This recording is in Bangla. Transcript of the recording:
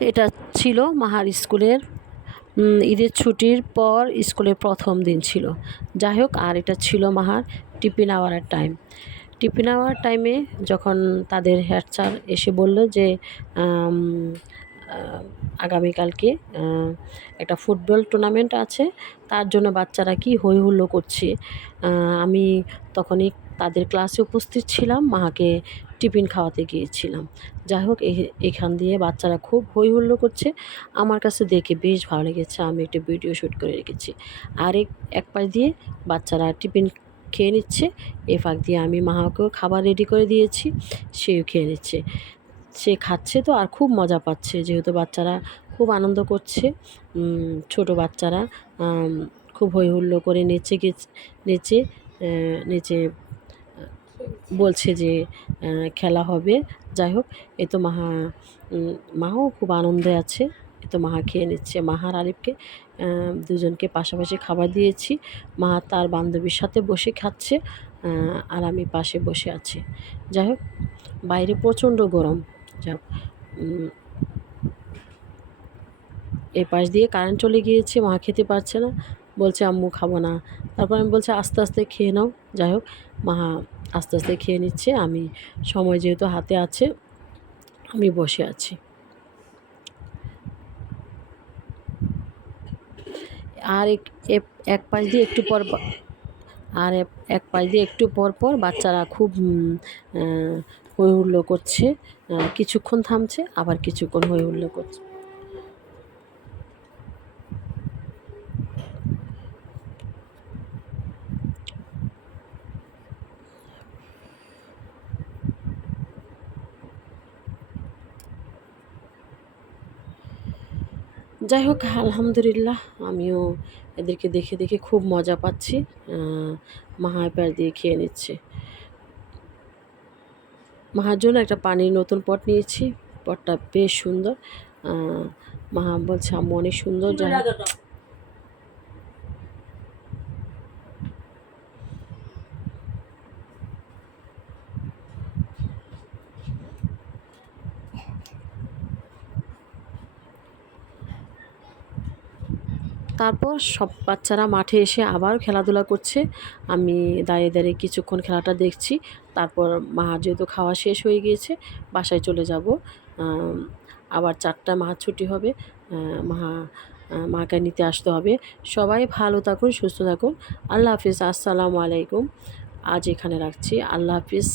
এটা ছিল মাহার স্কুলের ঈদের ছুটির পর স্কুলের প্রথম দিন ছিল। যাই হোক, আর এটা ছিল মাহার টিফিন আওয়ারের টাইম। টিফিন আওয়ার টাইমে যখন তাদের হেড স্যার এসে বলল যে আম, আহ, আগামীকালকে একটা ফুটবল টুর্নামেন্ট আছে, তার জন্য বাচ্চারা কি হই হুল্লো করছে। আমি তখনই তাদের ক্লাসে উপস্থিত ছিলাম, মাকে টিফিন খাওয়াতে গিয়েছিলাম। যাই হোক, এখান দিয়ে বাচ্চারা খুব হই হুল্লো করছে। আমার কাছে দেখে বেশ ভালো লেগেছে, আমি একটা ভিডিও শ্যুট করে রেখেছি। আর এক পাশ দিয়ে বাচ্চারা টিফিন খেয়ে নিচ্ছে, এ ফাঁক দিয়ে আমি মাকেও খাবার রেডি করে দিয়েছি, সেও খেয়ে নিচ্ছে। সে খাচ্ছে তো আর খুব মজা পাচ্ছে, যেহেতু বাচ্চারা খুব আনন্দ করছে। ছোট বাচ্চারা খুব হই হুল্লো করে নেচে নেচে বলছে যে খেলা হবে। যাই হোক, এ তো মাও খুব আনন্দে আছে। এ তো মাহা খেয়ে নিচ্ছে। মাহার আরিফকে দুজনকে পাশাপাশি খাবার দিয়েছি। মাহা তার বান্ধবীর সাথে বসে খাচ্ছে, আর আমি পাশে বসে আছি। যাই হোক, বাইরে প্রচণ্ড গরম। যাক, এই পাশ দিয়ে কারেন্ট চলে গিয়েছে, মা খেতে পারছে না, বলছে আম্মু খাবো না। তারপর আমি বলছি আস্তে আস্তে খেয়ে নাও। যাই হোক, মা আস্তে আস্তে খেয়ে নিচ্ছে, আমি সময় যেহেতু হাতে আছে আমি বসে আছি। আর এক পাশ দিয়ে একটু পর আর এক পাশ দিয়ে একটু পর পর বাচ্চারা খুব হই হুল্লো করছে, কিছুক্ষণ থামছে আবার কিছুক্ষণ হই হুল্লো করছে। যাই হোক, আলহামদুলিল্লাহ, আমিও এদেরকে দেখে দেখে খুব মজা পাচ্ছি। মাহা এপাশ দিয়ে খেয়ে নিচ্ছে। মাহার জন্য একটা পানির নতুন পট নিয়েছি, পটটা বেশ সুন্দর। মাহা বলছে আম্মু অনেক সুন্দর। যাই হোক, তারপর সব বাচ্চারা মাঠে এসে আবার খেলাধুলা করছে। আমি দাঁড়িয়ে দাঁড়িয়ে কিছুক্ষণ খেলাটা দেখছি। তারপর মাহার যেহেতু খাওয়া শেষ হয়ে গিয়েছে, বাসায় চলে যাব। আবার 4টায় মাহার ছুটি হবে, মাহা মাকে নিতে আসতে হবে। সবাই ভালো থাকুন, সুস্থ থাকুন। আল্লাহ হাফিজ, আসসালামু আলাইকুম। আজ এখানে রাখছি, আল্লাহ হাফিজ।